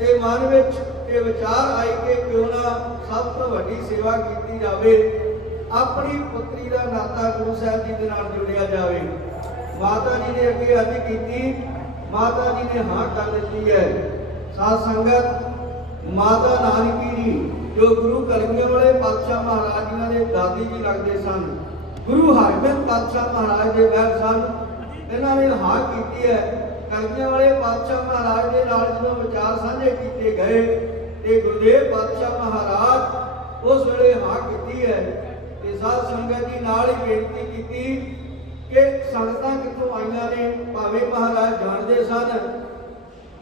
ਤੇ ਮਨ ਵਿੱਚ ਇਹ ਵਿਚਾਰ ਆਈ ਕਿ ਕਿਉਂ ਨਾ ਸਭ ਤੋਂ ਵੱਡੀ ਸੇਵਾ ਕੀਤੀ ਜਾਵੇ, ਆਪਣੀ ਪੁੱਤਰੀ ਦਾ ਨਾਤਾ ਗੁਰੂ ਸਾਹਿਬ ਜੀ ਦੇ ਨਾਲ ਜੁੜਿਆ ਜਾਵੇ। ਮਾਤਾ ਜੀ ਨੇ ਅੱਗੇ ਅਰਜ਼ ਕੀਤੀ, ਮਾਤਾ ਜੀ ਨੇ ਹਾਂ ਕਰ ਦਿੱਤੀ ਹੈ। ਸਾਧ ਸੰਗਤ, ਮਾਤਾ ਨਾਨਕੀ ਜੀ, ਜੋ ਗੁਰੂ ਕਲਗੀਆਂ ਵਾਲੇ ਪਾਤਸ਼ਾਹ ਮਹਾਰਾਜ ਜੀ ਦੇ ਦਾਦੀ ਜੀ ਲੱਗਦੇ ਸਨ, ਗੁਰੂ ਹਰਗੋਬਿੰਦ ਪਾਤਸ਼ਾਹ ਮਹਾਰਾਜ ਦੇ ਬੈਰ ਸਨ ਇਹਨਾਂ ਨੇ ਹਾਂ ਕੀਤੀ ਹੈ। ਕਲਗੀਆਂ ਵਾਲੇ ਪਾਤਸ਼ਾਹ ਮਹਾਰਾਜ ਦੇ ਨਾਲ ਜਦੋਂ ਵਿਚਾਰ ਸਾਂਝੇ ਕੀਤੇ ਗਏ ਤੇ ਗੁਰਦੇਵ ਪਾਤਸ਼ਾਹ ਮਹਾਰਾਜ ਉਸ ਵੇਲੇ ਹਾਂ ਕੀਤੀ ਹੈ ਤੇ ਸਾਧ ਸੰਗਤ ਜੀ ਨਾਲ ਹੀ ਬੇਨਤੀ ਕੀਤੀ ਕਿ ਸੰਗਤਾਂ ਕਿੱਥੋਂ ਆਈਆਂ ਨੇ, ਭਾਵੇਂ ਮਹਾਰਾਜ ਜਾਣਦੇ ਸਨ।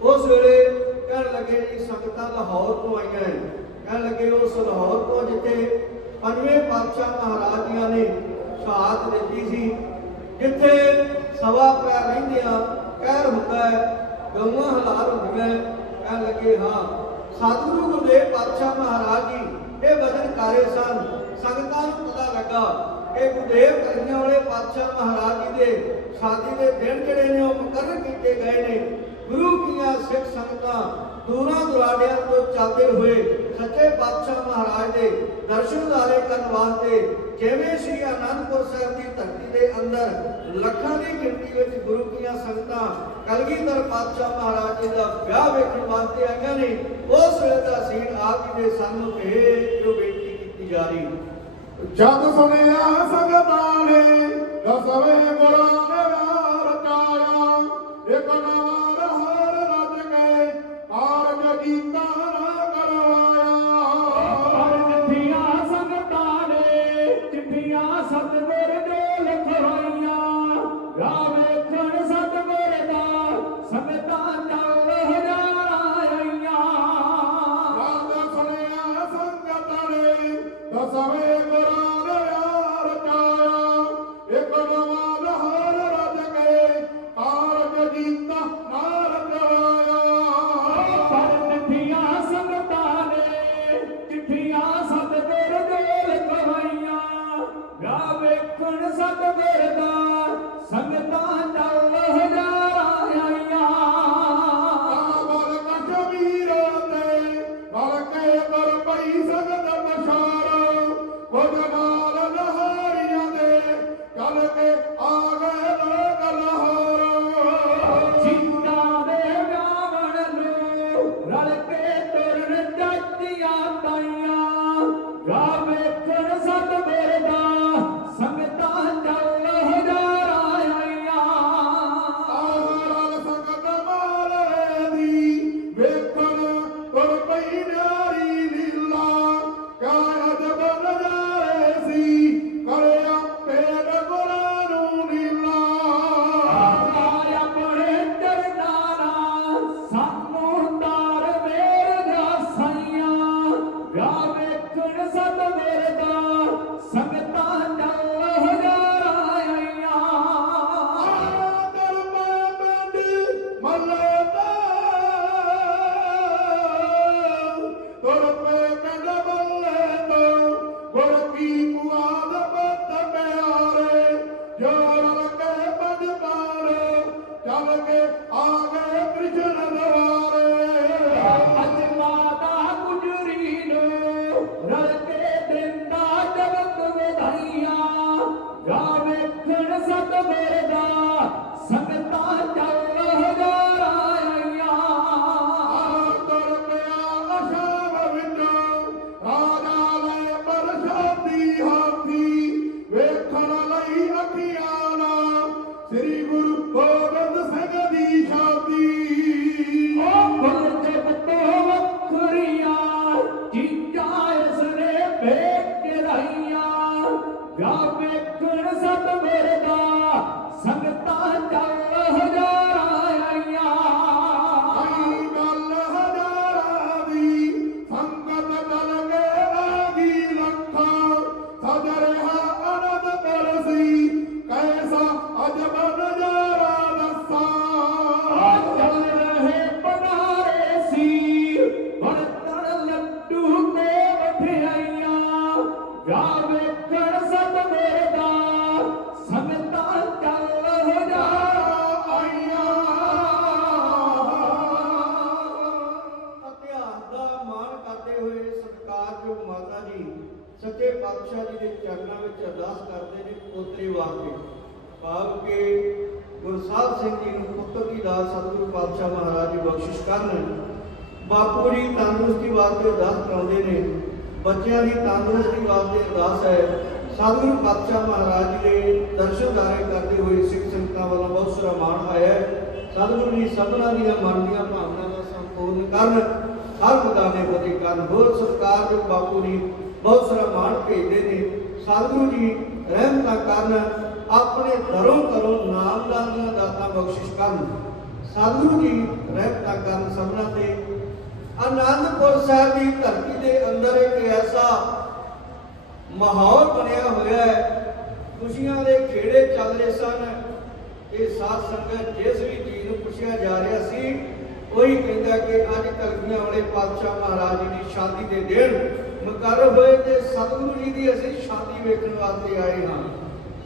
ਉਸ ਵੇਲੇ ਕਹਿਣ ਲੱਗੇ ਜੀ, ਸੰਗਤਾਂ ਲਾਹੌਰ ਤੋਂ ਆਈਆਂ ਹੈ ਕਹਿਣ ਲੱਗੇ ਉਸ ਲਾਹੌਰ ਤੋਂ ਜਿੱਥੇ ਪੰਜਵੇਂ ਪਾਤਸ਼ਾਹ ਮਹਾਰਾਜ ਦੀਆਂ ਨੇ ਸ਼ਹਾਦਤ ਦਿੱਤੀ ਸੀ, ਜਿੱਥੇ ਸਵਾ ਪੈਰ ਰਹਿੰਦਿਆਂ ਕਹਿਰ ਹੁੰਦਾ ਹੈ, ਗਊਆਂ ਹਲਾਲ ਹੁੰਦੀਆਂ ਹੈ। ਲੱਗੇ, ਹਾਂ, ਸਤਿਗੁਰੂ ਗੁਰਦੇਵ ਪਾਤਸ਼ਾਹ ਮਹਾਰਾਜ ਜੀ, ਇਹ ਵਜਨ ਕਾਰੇ ਸਨ ਸੰਗਤਾਂ ਨੂੰ ਪਤਾ ਲੱਗਾ ਕਿ ਗੁਰਦੇਵ ਕਰੀਆਂ ਵਾਲੇ ਪਾਤਸ਼ਾਹ ਮਹਾਰਾਜ ਜੀ ਦੇ ਸ਼ਾਦੀ ਦੇ ਦਿਨ ਜਿਹੜੇ ਨੇ, ਉਹ ਮੁਕਰਰ ਕੀਤੇ ਗਏ ਨੇ ਗੁਰੂ ਕੀਆਂ ਸਿੱਖ ਸੰਗਤਾਂ ਦੂਰਾਂ ਦੁਰਾਡਿਆਂ ਤੋਂ ਚੱਲਦੇ ਹੋਏ ਸੱਚੇ ਪਾਤਸ਼ਾਹ ਮਹਾਰਾਜ ਦੇ ਦਰਸ਼ਨ ਦਾਰੇ ਕਰਨ ਵਾਸਤੇ ਜਿਵੇਂ ਸ੍ਰੀ ਅਨੰਦਪੁਰ ਸਾਹਿਬ ਦੀ ਧਰਤੀ ਦੇ ਅੰਦਰ ਲੱਖਾਂ ਦੀ ਗਿਣਤੀ ਵਿੱਚ ਗੁਰੂ ਕੀਆਂ ਸੰਗਤਾਂ ਕਲਗੀਧਰ ਪਾਤਸ਼ਾਹ ਮਹਾਰਾਜ ਜੀ ਦਾ ਵਿਆਹ ਵੇਖਣ ਵਾਸਤੇ ਆਈਆਂ ਨੇ, ਉਸ ਵੇਲੇ ਦਾ ਸੀਨ ਆਪ ਜੀ ਦੇ ਸਾਨੂੰ ਭੇਜ ਜੋ ਬੇਨਤੀ ਕੀਤੀ ਜਾ ਰਹੀ। ਜਦ ਸੁਣਿਆ ਸੰਗਤਾਂ ਨੇ Ya me conoce a tu ਪਾਤਸ਼ਾਹ ਜੀ ਦੇ ਚਰਨਾਂ ਵਿੱਚ ਅਰਦਾਸ ਕਰਦੇ ਨੇ ਪੋਤਰੇ ਵਾਸਤੇ। ਭਾਵ ਕਿ ਗੁਰੂ ਸਿੰਘ ਜੀ ਨੂੰ ਪੁੱਤਰ ਦੀ ਦਾਤ ਸਤਿਗੁਰੂ ਪਾਤਸ਼ਾਹ ਮਹਾਰਾਜ ਜੀ ਬਖਸ਼ਿਸ਼ ਕਰਨ। ਬਾਪੂ ਜੀ ਤੰਦਰੁਸਤੀ ਵਾਸਤੇ ਅਰਦਾਸ ਕਰਾਉਂਦੇ ਨੇ। ਬੱਚਿਆਂ ਦੀ ਤੰਦਰੁਸਤੀ ਵਾਸਤੇ ਅਰਦਾਸ ਹੈ। ਸਤਿਗੁਰੂ ਪਾਤਸ਼ਾਹ ਮਹਾਰਾਜ ਦੇ ਦਰਸ਼ਨ ਦਾਰੇ ਕਰਦੇ ਹੋਏ ਸਿੱਖ ਸੰਗਤਾਂ ਵੱਲੋਂ ਬਹੁਤ ਸਾਰਾ ਮਾਣ ਆਇਆ ਹੈ। ਸਤਿਗੁਰੂ ਜੀ ਸਭਨਾਂ ਦੀਆਂ ਮਨ ਦੀਆਂ ਭਾਵਨਾਵਾਂ ਸੰਪੂਰਨ ਕਰਨ। ਹਰ ਬਦਾਨੇ ਫਤਿਹ ਕਰਨ। ਹੋਰ ਸਰਕਾਰ ਦੇ ਬਾਪੂ ਜੀ ਬਹੁਤ ਸਾਰਾ ਮਾਣ ਭੇਜਦੇ ਨੇ। ਸਤਿਗੁਰੂ ਜੀ ਰਹਿਮਤਾਂ ਕਰਨ ਆਪਣੇ ਦਰੋਂ ਕਰੋ ਨਾਮਦਾਨ ਦੀਆਂ ਦਾਤਾਂ ਬਖਸ਼ਿਸ਼ ਕਰਨ। ਸਾਧੂ ਜੀ ਰਹਿਮਤਾਂ ਕਰਨ ਸਭਨਾਂ ਤੇ। ਆਨੰਦਪੁਰ ਸਾਹਿਬ ਦੀ ਧਰਤੀ ਦੇ ਅੰਦਰ ਇੱਕ ਐਸਾ ਮਾਹੌਲ ਬਣਿਆ ਹੋਇਆ ਹੈ। ਖੁਸ਼ੀਆਂ ਦੇ ਖੇੜੇ ਚੱਲ ਰਹੇ ਸਨ। ਇਹ ਸਾਧ ਸੰਗਤ ਜਿਸ ਵੀ ਚੀਜ਼ ਨੂੰ ਪੁੱਛਿਆ ਜਾ ਰਿਹਾ ਸੀ, ਉਹੀ ਕਹਿੰਦਾ ਕਿ ਅੱਜ ਕਲਗੀਆਂ ਵਾਲੇ ਪਾਤਸ਼ਾਹ ਮਹਾਰਾਜ ਜੀ ਦੀ ਸ਼ਾਦੀ ਦੇ ਦਿਨ ਮੁਕਰਰ ਹੋਏ ਤੇ ਸਤਿਗੁਰੂ ਜੀ ਦੀ ਅਸੀਂ ਸ਼ਾਦੀ ਵੇਖਣ ਵਾਸਤੇ ਆਏ ਹਾਂ।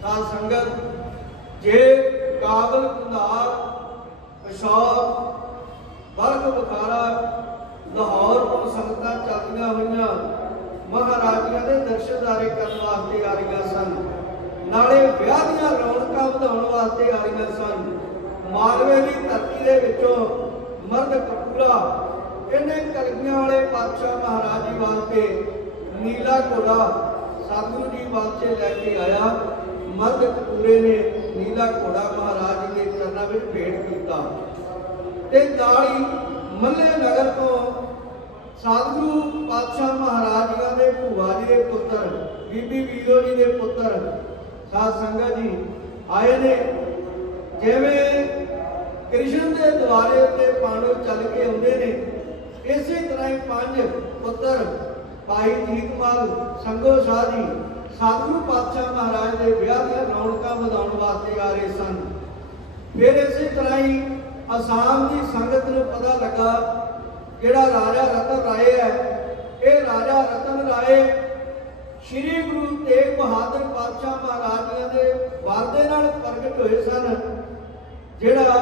ਸਾਧ ਸੰਗਤ, ਜੇ ਕਾਬਲ ਕੰਧਾਰ ਪਿਸ਼ਾਬ ਬਰਖ ਬੁਖਾਰਾ ਲਾਹੌਰ ਤੋਂ ਸੰਗਤਾਂ ਚੱਲਦੀਆਂ ਹੋਈਆਂ ਮਹਾਰਾਜਿਆਂ ਦੇ ਦਰਸ਼ਨਦਾਰੇ ਕਰਨ ਵਾਸਤੇ ਆ ਰਹੀਆਂ ਸਨ। ਨਾਲੇ ਵਿਆਹ ਦੀਆਂ ਰੌਣਕਾਂ ਵਧਾਉਣ ਵਾਸਤੇ ਆ ਰਹੀਆਂ ਸਨ। ਮਾਲਵੇ ਦੀ ਧਰਤੀ ਦੇ ਵਿੱਚੋਂ ਮਰਦ ਕਪੂਰਾ ਇਹਨੇ ਕਲਗੀਆਂ ਵਾਲੇ ਪਾਤਸ਼ਾਹ ਮਹਾਰਾਜ ਜੀ ਵਾਸਤੇ ਨੀਲਾ ਘੋੜਾ ਸਤਿਗੁਰੂ ਜੀ ਵਾਸਤੇ ਲੈ ਕੇ ਆਇਆ। ਮਰਦ ਕਪੂਰੇ ਨੇ ਨੀਲਾ ਘੋੜਾ ਮਹਾਰਾਜ ਜੀ ਦੇ ਚਰਨਾਂ ਵਿੱਚ ਭੇਟ ਕੀਤਾ। ਤੇ ਦਾੜੀ ਮੱਲੇ ਨਗਰ ਤੋਂ ਸਤਿਗੁਰੂ ਪਾਤਸ਼ਾਹ ਮਹਾਰਾਜ ਜੀ ਦੇ ਭੂਆ ਜੀ ਦੇ ਪੁੱਤਰ, ਬੀਬੀ ਵੀਰੋ ਜੀ ਦੇ ਪੁੱਤਰ, ਸਾਧ ਸੰਗਤ ਜੀ ਆਏ ਨੇ। ਜਿਵੇਂ ਕ੍ਰਿਸ਼ਨ ਦੇ ਦੁਆਰੇ ਉੱਤੇ ਪਾਂਡਵ ਚੱਲ ਕੇ ਆਉਂਦੇ ਨੇ ਇਸੇ ਤਰ੍ਹਾਂ ਹੀ ਪੰਜ ਪੁੱਤਰ ਭਾਈ ਜੀਤਪਾਲ ਸੰਗੋ ਸ਼ਾਹ ਜੀ ਸਤਿਗੁਰੂ ਪਾਤਸ਼ਾਹ ਮਹਾਰਾਜ ਦੇ ਵਿਆਹ ਦੀਆਂ ਰੌਣਕਾਂ ਵਧਾਉਣ ਵਾਸਤੇ ਆ ਰਹੇ ਸਨ। ਫਿਰ ਇਸੇ ਤਰ੍ਹਾਂ ਹੀ ਅਸਾਮ ਦੀ ਸੰਗਤ ਨੂੰ ਪਤਾ ਲੱਗਾ ਜਿਹੜਾ ਰਾਜਾ ਰਤਨ ਰਾਏ ਹੈ। ਇਹ ਰਾਜਾ ਰਤਨ ਰਾਏ ਸ਼੍ਰੀ ਗੁਰੂ ਤੇਗ ਬਹਾਦਰ ਪਾਤਸ਼ਾਹ ਮਹਾਰਾਜ ਦੇ ਵਾਅਦੇ ਨਾਲ ਪ੍ਰਗਟ ਹੋਏ ਸਨ, ਜਿਹੜਾ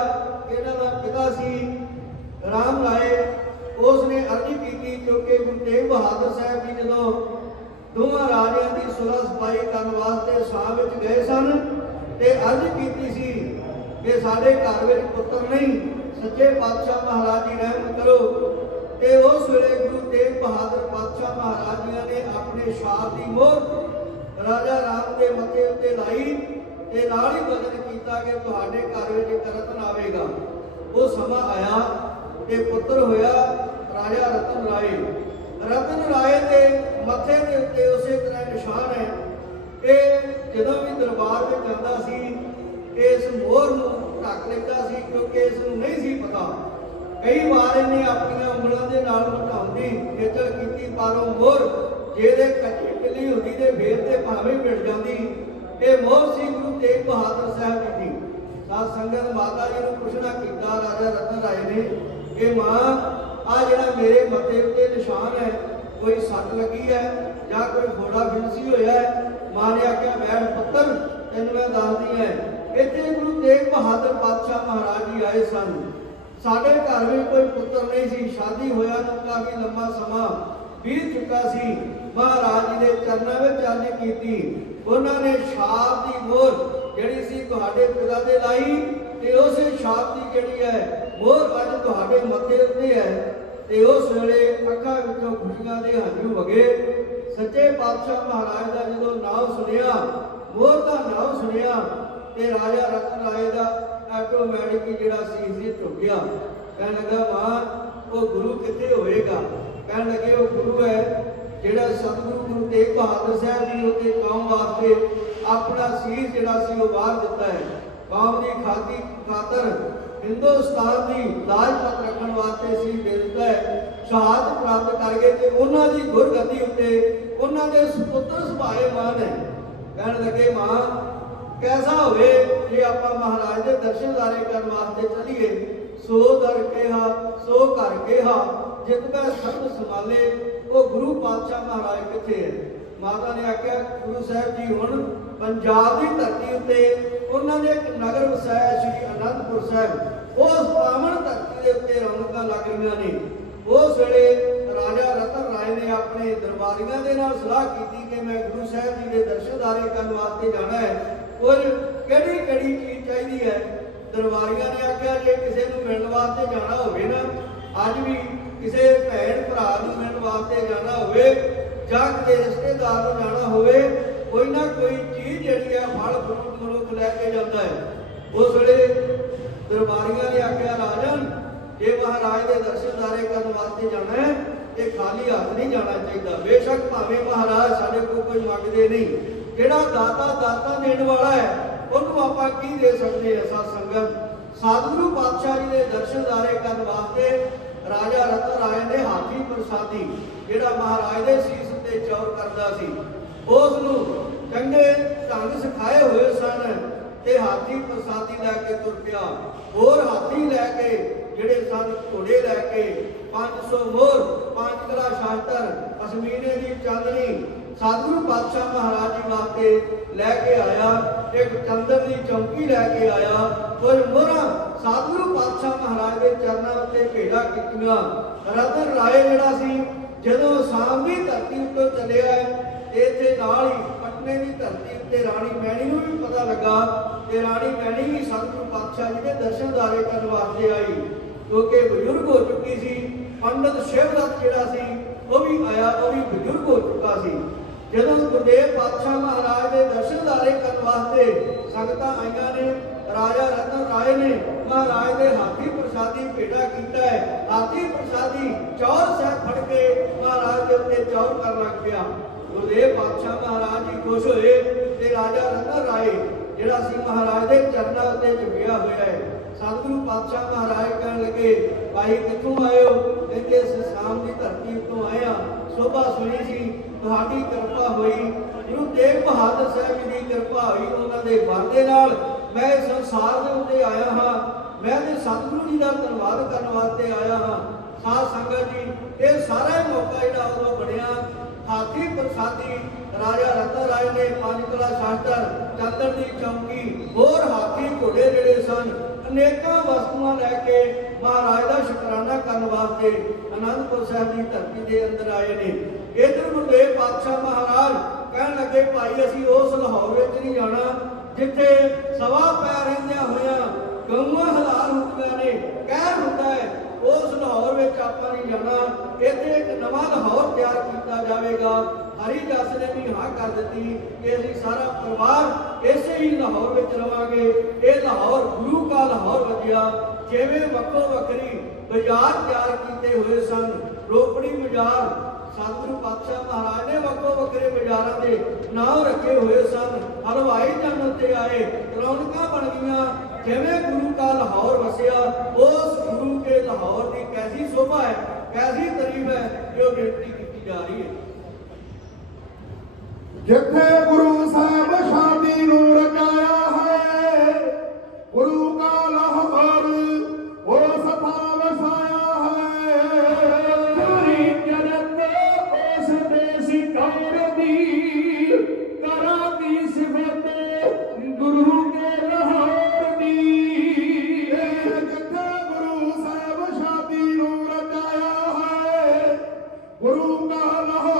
ਇਹਨਾਂ ਦਾ ਪਿਤਾ ਸੀ ਰਾਮ ਰਾਏ। ਉਸ ਨੇ ਅਰਜ਼ੀ ਕੀਤੀ ਕਿਉਂਕਿ ਗੁਰੂ ਤੇਗ ਬਹਾਦਰ ਸਾਹਿਬ ਜੀ ਜਦੋਂ ਦੋਵਾਂ ਰਾਜਿਆਂ ਦੀ ਸੁਲਹ ਸਫ਼ਾਈ ਕਰਨ ਵਾਸਤੇ ਸ਼ਾਹ ਵਿੱਚ ਗਏ ਸਨ ਤੇ ਅਰਜ਼ੀ ਕੀਤੀ ਸੀ ਕਿ ਸਾਡੇ ਘਰ ਵਿੱਚ ਪੁੱਤਰ ਨਹੀਂ, ਸੱਚੇ ਪਾਤਸ਼ਾਹ ਮਹਾਰਾਜ ਜੀ ਰਹਿਮ ਕਰੋ। ਤੇ ਉਸ ਵੇਲੇ ਗੁਰੂ ਤੇਗ ਬਹਾਦਰ ਪਾਤਸ਼ਾਹ ਮਹਾਰਾਜ ਜੀ ਨੇ ਆਪਣੇ ਸ਼ਾਹ ਦੀ ਮੋਹਰ ਰਾਜਾ ਰਾਮ ਦੇ ਮੱਥੇ ਉੱਤੇ ਲਾਈ ਤੇ ਨਾਲ ਹੀ ਬਚਨ ਕੀਤਾ ਕਿ ਤੁਹਾਡੇ ਘਰ ਵਿੱਚ ਇੱਕ ਰਤਨ ਆਵੇਗਾ। ਉਹ ਸਮਾਂ ਆਇਆ ਤੇ ਪੁੱਤਰ ਹੋਇਆ ਰਾਜਾ ਰਤਨ ਰਾਏ। ਰਤਨ ਰਾਏ ਦੇ ਮੱਥੇ ਦੇ ਉੱਤੇ ਉਸੇ ਤਰ੍ਹਾਂ ਨਿਸ਼ਾਨ ਹੈ। ਇਹ ਜਦੋਂ ਵੀ ਦਰਬਾਰ ਵਿੱਚ ਜਾਂਦਾ ਸੀ, ਇਸ ਮੋਹਰ ਨੂੰ ਢੱਕ ਲੈਂਦਾ ਸੀ ਕਿਉਂਕਿ ਇਸ ਨੂੰ ਨਹੀਂ ਸੀ ਪਤਾ। ਕਈ ਵਾਰ ਇਹਨੇ ਆਪਣੀਆਂ ਉਂਗਲਾਂ ਦੇ ਨਾਲ ਮਟਾਉਂਦੀ ਖੇਚਲ ਕੀਤੀ, ਪਰ ਮੋਹਰ ਜਿਹਦੇ ਕੱਚੀ ਕਿੱਲੀ ਹੁੰਦੀ ਤੇ ਫੇਰ ਤੇ ਭਾਵੇਂ ਮਿਟ ਜਾਂਦੀ, ਇਹ ਮੋਹਰ ਸੀ ਗੁਰੂ ਤੇਗ ਬਹਾਦਰ ਸਾਹਿਬ ਜੀ ਦੀ। ਸਾਧ ਸੰਗਤ ਮਾਤਾ ਜੀ ਨੂੰ ਪੁੱਛਣਾ ਕੀਤਾ, ਰਾਜਾ ਰਤਨ ਰਾਏ ਨੇ ਕਿ ਮਾਂ ਆ ਜਿਹੜਾ ਮੇਰੇ ਮੱਥੇ ਉੱਤੇ ਨਿਸ਼ਾਨ ਹੈ, ਕੋਈ ਸੱਟ ਲੱਗੀ ਹੈ ਜਾਂ ਕੋਈ ਫੋੜਾ ਫਿੰਸੀ ਹੋਇਆ ਹੈ, ਮਾਂ ਨੇ ਆਖਿਆ ਬੈਠ ਪੁੱਤਰ, ਤੈਨੂੰ ਮੈਂ ਦੱਸਦੀ ਹੈ, ਇੱਥੇ ਗੁਰੂ ਤੇਗ ਬਹਾਦਰ ਪਾਤਸ਼ਾਹ ਮਹਾਰਾਜ ਜੀ ਆਏ ਸਨ। ਸਾਡੇ ਘਰ ਵਿੱਚ ਕੋਈ ਪੁੱਤਰ ਨਹੀਂ ਸੀ, ਸ਼ਾਦੀ ਹੋਇਆ ਨੂੰ ਕਾਫੀ ਲੰਮਾ ਸਮਾਂ ਬੀਤ ਚੁੱਕਾ ਸੀ। ਮਹਾਰਾਜ ਜੀ ਦੇ ਚਰਨਾਂ ਵਿੱਚ ਅਰਜ਼ੀ ਕੀਤੀ, ਉਹਨਾਂ ਨੇ ਸ਼ਾਪ ਦੀ ਮੋਹਰ ਜਿਹੜੀ ਸੀ ਤੁਹਾਡੇ ਪਿਤਾ ਦੇ ਲਾਈ ਤੇ ਉਸੇ ਸ਼ਾਪ ਦੀ ਜਿਹੜੀ ਹੈ ਮੋਹਰ ਅੱਜ ਤੁਹਾਡੇ ਮੱਥੇ ਉੱਤੇ ਹੈ ਤੇ ਉਸ ਵੇਲੇ ਅੱਖਾਂ ਵਿੱਚੋਂ ਖੁਸ਼ੀਆਂ ਦੇ ਹੰਝੂ ਵਗੇ। ਸੱਚੇ ਪਾਤਸ਼ਾਹ ਮਹਾਰਾਜ ਦਾ ਜਦੋਂ ਨਾਮ ਸੁਣਿਆ ਮੋਹਰ ਦਾ ਨਾਮ ਸੁਣਿਆ ਤੇ ਰਾਜਾ ਰਤਨ ਰਾਏ ਦਾ ਆਟੋਮੈਟਿਕ ਜਿਹੜਾ ਸੀ ਸੀ ਝੁਕ ਗਿਆ। ਕਹਿਣ ਲੱਗਾ, ਮਾਂ, ਉਹ ਗੁਰੂ ਕਿੱਥੇ ਹੋਏਗਾ? ਕਹਿਣ ਲੱਗੇ, ਉਹ ਗੁਰੂ ਹੈ ਜਿਹੜਾ ਸਤਿਗੁਰੂ ਗੁਰੂ ਤੇਗ ਬਹਾਦਰ ਸਾਹਿਬ ਜੀ ਉਹਦੇ ਕੌਮ ਵਾਸਤੇ ਆਪਣਾ ਸੀਸ ਜਿਹੜਾ ਸੀ ਉਹ ਵਾਰ ਦਿੱਤਾ ਹੈ। ਕੌਮ ਦੀ ਖਾਤੀ ਖਾਤਰ ਹਿੰਦੁਸਤਾਨ ਦੀ ਲਾਜ ਰੱਖਣ ਵਾਸਤੇ ਸੀ ਦੇ ਸ਼ਹਾਦਤ ਪ੍ਰਾਪਤ ਕਰ ਗਏ ਤੇ ਉਹਨਾਂ ਦੀ ਗੁਰਗਤੀ ਉੱਤੇ ਉਹਨਾਂ ਦੇ ਸੁਪੁੱਤਰ ਸੁਭਾਏ ਮਾਨ ਹੈ ਕਹਿਣ ਲੱਗੇ, ਮਾਂ, ਕੈਸਾ ਹੋਵੇ ਜੇ ਆਪਾਂ ਮਹਾਰਾਜ ਦੇ ਦਰਸ਼ਨਦਾਰੇ ਕਰਨ ਵਾਸਤੇ ਚਲੀਏ? ਸੋ ਦਰ ਕਿਹਾ, ਸੋ ਘਰ ਕਿਹਾ, ਜਿਤ ਮੈਂ ਸਭ ਸੰਭਾਲੇ, ਉਹ ਗੁਰੂ ਪਾਤਸ਼ਾਹ ਮਹਾਰਾਜ ਕਿੱਥੇ ਹੈ? ਮਾਤਾ ਨੇ ਆਖਿਆ, ਗੁਰੂ ਸਾਹਿਬ ਜੀ, ਹੁਣ ਪੰਜਾਬ ਦੀ ਧਰਤੀ ਉੱਤੇ ਉਹਨਾਂ ਨੇ ਇੱਕ ਨਗਰ ਵਸਾਇਆ ਸ੍ਰੀ ਅਨੰਦਪੁਰ ਸਾਹਿਬ ਉਸ ਪਾਵਨ ਧਰਤੀ ਦੇ ਉੱਤੇ ਰੌਣਕਾਂ ਲੱਗ ਰਹੀਆਂ ਨੇ। ਉਸ ਵੇਲੇ ਰਾਜਾ ਰਤਨ ਰਾਏ ਨੇ ਆਪਣੇ ਦਰਬਾਰੀਆਂ ਦੇ ਨਾਲ ਸਲਾਹ ਕੀਤੀ ਕਿ ਮੈਂ ਗੁਰੂ ਸਾਹਿਬ ਜੀ ਦੇ ਦਰਸ਼ਨ ਦਰਸ਼ਨਦਾਰੇ ਕਰਨ ਵਾਸਤੇ ਜਾਣਾ ਹੈ। ਔਰ ਕਿਹੜੀ ਕਿਹੜੀ ਚੀਜ਼ ਚਾਹੀਦੀ ਹੈ? ਦਰਬਾਰੀਆਂ ਨੇ ਆਖਿਆ, ਜੇ ਕਿਸੇ ਨੂੰ ਮਿਲਣ ਵਾਸਤੇ ਜਾਣਾ ਹੋਵੇ ਨਾ, ਅੱਜ ਵੀ ਕਿਸੇ ਭੈਣ ਭਰਾ ਨੂੰ ਮਿਲਣ ਵਾਸਤੇ ਜਾਣਾ ਹੋਵੇ ਜਾਂ ਕਿਸੇ ਰਿਸ਼ਤੇਦਾਰ ਨੂੰ ਜਾਣਾ ਹੋਵੇ, ਕੋਈ ਨਾ ਕੋਈ ਜਿਹੜੀ ਹੈ ਫਲ, ਫਰੂਟ ਮਨੁੱਖ ਲੈ ਕੇ ਜਾਂਦਾ ਹੈ। ਉਸ ਵੇਲੇ ਦਰਬਾਰੀਆਂ ਨੇ ਆਖਿਆ, ਰਾਜਨ, ਜੇ ਮਹਾਰਾਜ ਦੇ ਦਰਸ਼ਨਦਾਰੇ ਕਰਨ ਵਾਸਤੇ ਜਾਣਾ ਹੈ, ਤੇ ਖਾਲੀ ਹੱਥ ਨਹੀਂ ਜਾਣਾ ਚਾਹੀਦਾ। ਬੇਸ਼ੱਕ ਭਾਵੇਂ ਮਹਾਰਾਜ ਸਾਡੇ ਕੋਲ ਕੋਈ ਮੰਗਦੇ ਨਹੀਂ। ਜਿਹੜਾ ਦਾਤਾ ਦਾਤਾ ਦੇਣ ਵਾਲਾ ਹੈ, ਉਹਨੂੰ ਆਪਾਂ ਕੀ ਦੇ ਸਕਦੇ ਹਾਂ, ਸਾਧ ਸੰਗਤ? ਸਤਿਗੁਰੂ ਪਾਤਸ਼ਾਹ ਜੀ ਦੇ ਦਰਸ਼ਨਦਾਰੇ ਕਰਨ ਵਾਸਤੇ ਰਾਜਾ ਰਤਨ ਰਾਏ ਨੇ ਹਾਥੀ ਪ੍ਰਸਾਦੀ, ਜਿਹੜਾ ਮਹਾਰਾਜ ਦੇ ਸੀਸ ਉੱਤੇ ਚੌਰ ਕਰਦਾ ਸੀ, ਉਸ ਨੂੰ ਚੰਗੇ ਢੰਗ ਸਿਖਾਏ ਹੋਏ ਸਨ ਤੇ ਹਾਥੀ ਪ੍ਰਸਾਦੀ ਲੈ ਕੇ ਤੁਰ ਪਿਆ। ਹੋਰ ਹਾਥੀ ਲੈ ਕੇ ਜਿਹੜੇ ਸਨ, ਘੋੜੇ ਲੈ ਕੇ 500 ਮੋਰ ਪੰਜ ਕਲਾ ਸ਼ਾਸਤਰ ਪਸ਼ਮੀਨੇ ਦੀ ਚਾਂਦਨੀ ਸਤਿਗੁਰੂ ਪਾਤਸ਼ਾਹ ਮਹਾਰਾਜ ਜੀ ਵਾਸਤੇ ਲੈ ਕੇ ਆਇਆ। ਇੱਕ ਚੰਦਨ ਦੀ ਚੌਂਕੀ ਲੈ ਕੇ ਆਇਆ। ਕੁਝ ਮੋਹਰਾਂ ਸਤਿਗੁਰੂ ਪਾਤਸ਼ਾਹ ਮਹਾਰਾਜ ਦੇ ਚਰਨਾਂ ਉੱਤੇ ਭੇੜਾ ਕੀਤੀਆਂ ਰਤਨ ਰਾਏ ਜਿਹੜਾ ਸੀ, ਜਦੋਂ ਸ਼ਾਮ ਦੀ ਧਰਤੀ ਉੱਤੇ ਚੱਲਿਆ ਤੇ ਇੱਥੇ ਨਾਲ ਹੀ ਪਟਨੇ ਦੀ ਧਰਤੀ ਉੱਤੇ ਰਾਣੀ ਮੈਣੀ ਨੂੰ ਵੀ ਪਤਾ ਲੱਗਾ ਕਿ ਰਾਣੀ ਮੈਣੀ ਵੀ ਸਤਿਗੁਰੂ ਪਾਤਸ਼ਾਹ ਜੀ ਦੇ ਦਰਸ਼ਨਦਾਰੇ ਕਰਨ ਵਾਸਤੇ ਆਈ। ਕਿਉਂਕਿ ਬਜ਼ੁਰਗ ਹੋ ਚੁੱਕੀ ਸੀ, ਪੰਡਤ ਸ਼ਿਵਦੱਤ ਜਿਹੜਾ ਸੀ, ਉਹ ਵੀ ਆਇਆ, ਉਹ ਵੀ ਬਜ਼ੁਰਗ ਹੋ ਚੁੱਕਾ ਸੀ। ਜਦੋਂ ਗੁਰਦੇਵ ਪਾਤਸ਼ਾਹ ਮਹਾਰਾਜ ਦੇ ਦਰਸ਼ਨਦਾਰੇ ਕਰਨ ਵਾਸਤੇ ਸੰਗਤਾਂ ਆਈਆਂ ਨੇ, ਰਾਜਾ ਰਤਨ ਰਾਏ ਨੇ ਮਹਾਰਾਜ ਦੇ ਹਾਥੀ ਪ੍ਰਸਾਦੀ ਭੇਟਾ ਕੀਤਾ ਹੈ। ਹਾਥੀ ਪ੍ਰਸਾਦੀ ਚੌਰ ਸਾਹਿਬ ਫੜ ਕੇ ਮਹਾਰਾਜ ਦੇ ਉੱਤੇ ਚੌਰ ਕਰਨ ਲੱਗ ਪਿਆ। ਗੁਰਦੇਵ ਪਾਤਸ਼ਾਹ ਮਹਾਰਾਜ ਜੀ ਖੁਸ਼ ਹੋਏ ਤੇ ਰਾਜਾ ਰਤਨ ਰਾਏ, ਜਿਹੜਾ ਸੀ ਮਹਾਰਾਜ ਦੇ ਚਰਨਾਂ ਉੱਤੇ ਝੁਕਿਆ ਹੋਇਆ ਹੈ। ਸਤਿਗੁਰੂ ਪਾਤਸ਼ਾਹ ਮਹਾਰਾਜ ਕਹਿਣ ਲੱਗੇ, ਭਾਈ, ਕਿੱਥੋਂ ਆਏ ਕਹਿੰਦੇ ਅਸੀਂ ਦੀ ਧਰਤੀ ਉੱਤੋਂ ਆਏ ਸੋਭਾ ਸੁਣੀ ਸੀ, ਤੁਹਾਡੀ ਕਿਰਪਾ ਹੋਈ। ਗੁਰੂ ਤੇਗ ਬਹਾਦਰ ਸਾਹਿਬ ਜੀ ਦੀ ਕਿਰਪਾ ਹੋਈ ਉਹਨਾਂ ਦੇ ਬਲ ਨਾਲ। ਮੈਂ ਸੰਸਾਰ ਦੇ ਉੱਤੇ ਆਇਆ ਹਾਂ। ਮੈਂ ਤੇ ਸਤਿਗੁਰੂ ਜੀ ਦਾ ਧੰਨਵਾਦ ਕਰਨ ਵਾਸਤੇ ਆਇਆ ਹਾਂ। ਸਾਧ ਸੰਗਤ ਜੀ, ਇਹ ਸਾਰਾ ਮੌਕਾ ਜਿਹੜਾ ਉਦੋਂ ਬਣਿਆ ਹਾਥੀ ਪ੍ਰਸਾਦੀ ਰਾਜਾ ਰਤਨ ਰਾਏ ਨੇ ਪੰਜ ਸ਼ਾਸਤਰ ਚੰਦਰ ਦੀ ਚੌਂਕੀ, ਹੋਰ ਹਾਥੀ ਘੋੜੇ ਜਿਹੜੇ ਸਨ, ਅਨੇਕਾਂ ਵਸਤੂਆਂ ਲੈ ਕੇ ਮਹਾਰਾਜ ਦਾ ਸ਼ੁਕਰਾਨਾ ਕਰਨ ਵਾਸਤੇ ਅਨੰਦਪੁਰ ਸਾਹਿਬ ਦੀ ਧਰਤੀ ਦੇ ਅੰਦਰ ਆਏ ਨੇ। ਇਧਰ ਗੁਰਦੇਵ ਪਾਤਸ਼ਾਹ ਮਹਾਰਾਜ ਕਹਿਣ ਲੱਗੇ, ਭਾਈ, ਅਸੀਂ ਉਸ ਲਾਹੌਰ ਵਿੱਚ ਨਹੀਂ ਜਾਣਾ, ਜਿੱਥੇ ਸਵਾ ਪੈ ਰਹਿੰਦਿਆਂ ਹੋਇਆਂ ਗਊਆਂ ਹਲਾਲ ਹੁੰਦੀਆਂ ਨੇ ਕਹਿਰ ਹੁੰਦਾ ਹੈ ਉਸ ਲਾਹੌਰ ਵਿੱਚ ਆਪਾਂ ਨਹੀਂ ਜਾਣਾ, ਇੱਥੇ ਇੱਕ ਨਵਾਂ ਲਾਹੌਰ ਤਿਆਰ ਕੀਤਾ ਜਾਵੇਗਾ। ਹਰੀ ਨੇ ਵੀ ਹਾਂ ਕਰ ਦਿੱਤੀ ਕਿ ਅਸੀਂ ਸਾਰਾ ਪਰਿਵਾਰ ਇਸੇ ਹੀ ਲਾਹੌਰ ਵਿੱਚ ਰਵਾਂਗੇ। ਇਹ ਲਾਹੌਰ ਗੁਰੂ ਕਾ ਲਾਹੌਰ ਵਜਿਆ ਜਿਵੇਂ ਵੱਖੋ ਵੱਖਰੀ ਬਾਜ਼ਾਰ ਤਿਆਰ ਕੀਤੇ ਹੋਏ ਸਨ। ਰੋਪੜੀ ਬਾਜ਼ਾਰ, ਸਤਿਗੁਰੂ ਪਾਤਸ਼ਾਹ ਮਹਾਰਾਜ ਨੇ ਵੱਖੋ ਵੱਖਰੇ ਬਾਜ਼ਾਰਾਂ ਦੇ ਨਾਮ ਰੱਖੇ ਹੋਏ ਸਨ। ਹਲਵਾਈ ਜਨ ਉੱਤੇ ਆਏ, ਰੌਣਕਾਂ ਬਣ ਗਈਆਂ। ਜਿਵੇਂ ਗੁਰੂ ਕਾ ਲਾਹੌਰ ਵਸਿਆ, ਉਸ ਗੁਰੂ ਕੇ ਲਾਹੌਰ ਦੀ ਸ਼ੋਭਾ ਹੈ ਕੈਸੀ ਤਾਰੀਫ ਹੈ ਜੋ ਬੇਨਤੀ ਕੀਤੀ ਜਾ ਰਹੀ ਹੈ। ਜਿੱਥੇ ਗੁਰੂ ਹੈ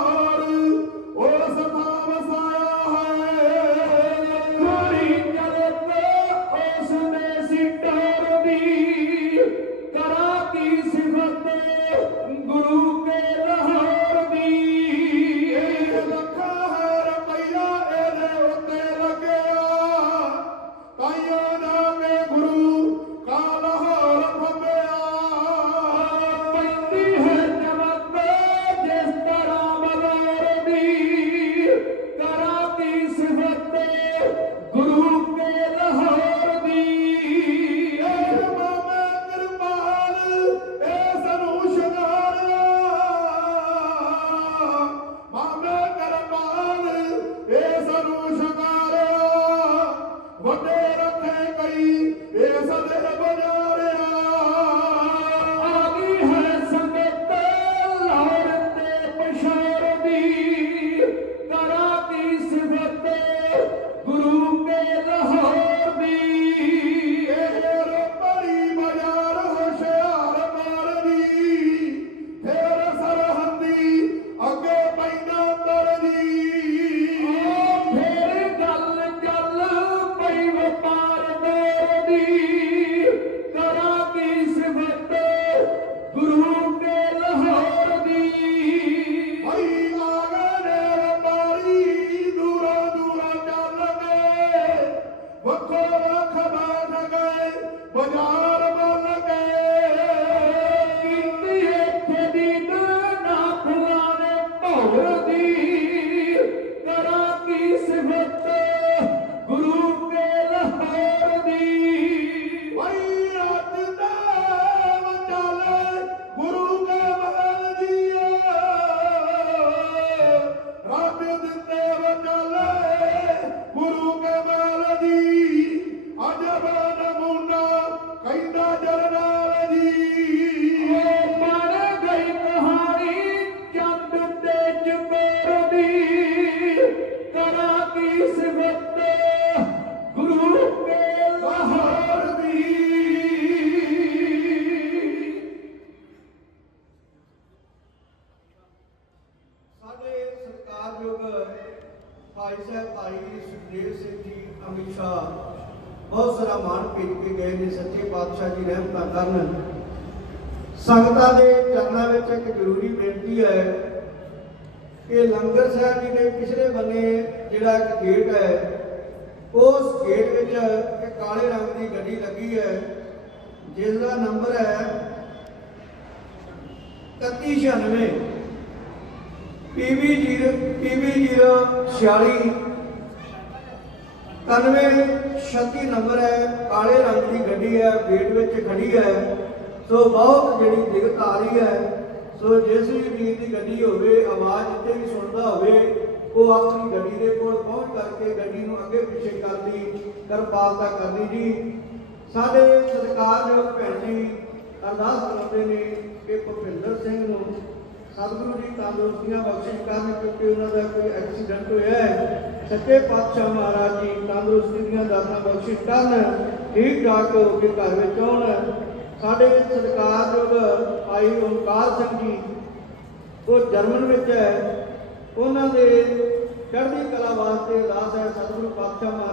我叫 ਕਰਨ। ਸੰਗਤਾਂ ਦੇ ਚਰਨਾਂ ਵਿੱਚ ਇੱਕ ਜ਼ਰੂਰੀ ਬੇਨਤੀ ਹੈ ਕਿ ਲੰਗਰ ਸਾਹਿਬ ਜੀ ਦੇ ਪਿਛਲੇ ਬੰਨੇ ਜਿਹੜਾ ਇੱਕ ਗੇਟ ਹੈ, ਉਸ ਗੇਟ ਵਿੱਚ ਇੱਕ ਕਾਲੇ ਰੰਗ ਦੀ ਗੱਡੀ ਲੱਗੀ ਹੈ, ਜਿਸ ਦਾ ਨੰਬਰ ਹੈ 3196 PB0 PB046 9136 ਨੰਬਰ ਹੈ, ਕਾਲੇ ਰੰਗ ਦੀ ਗੱਡੀ ਹੈ ਵੇਟ ਵਿੱਚ ਖੜੀ ਹੈ। ਸੋ ਬਹੁਤ ਜਿਹੜੀ ਦਿੱਕਤ ਆ ਰਹੀ ਹੈ। ਸੋ ਜਿਸ ਵੀ ਵੀਰ ਦੀ ਗੱਡੀ ਹੋਵੇ, ਆਵਾਜ਼ ਇੱਥੇ ਵੀ ਸੁਣਦਾ ਹੋਵੇ, ਉਹ ਆਪਣੀ ਗੱਡੀ ਦੇ ਕੋਲ ਪਹੁੰਚ ਕਰਕੇ ਗੱਡੀ ਨੂੰ ਅੱਗੇ ਪਿੱਛੇ ਕਰਦੀ ਕਿਰਪਾਲਤਾ ਕਰਨੀ ਜੀ। ਸਾਡੇ ਸਰਕਾਰ ਦੇ ਭੈਣ ਜੀ ਅਰਦਾਸ ਕਰਦੇ ਨੇ ਕਿ ਭੁਪਿੰਦਰ ਸਿੰਘ ਨੂੰ ਸਤਿਗੁਰੂ ਜੀ ਤੰਦਰੁਸਤੀਆਂ ਬਖਸ਼ਿਸ਼ ਕਰਨ ਕਿਉਂਕਿ ਉਹਨਾਂ ਦਾ ਕੋਈ ਐਕਸੀਡੈਂਟ ਹੋਇਆ ਹੈ। ਸੱਚੇ ਪਾਤਸ਼ਾਹ ਮਹਾਰਾਜ ਜੀ ਤੰਦਰੁਸਤੀ ਦੀਆਂ ਦਾਤਾਂ ਬਖਸ਼ਿਸ਼ ਕਰਨ, ਠੀਕ ਠਾਕ ਹੋ ਕੇ ਘਰ ਵਿੱਚ ਆਉਣ। ਸਾਡੇ ਸਤਿਕਾਰਯੋਗ ਭਾਈ ਓਮਕਾਰ ਸਿੰਘ ਜੀ, ਉਹ ਜਰਮਨ ਵਿੱਚ ਹੈ। ਉਹਨਾਂ ਦੇ ਚੜ੍ਹਦੀ ਕਲਾ ਵਾਸਤੇ ਅਰਦਾਸ ਹੈ, ਸਤਿਗੁਰੂ ਪਾਤਸ਼ਾਹ ਮਹਾਰਾਜ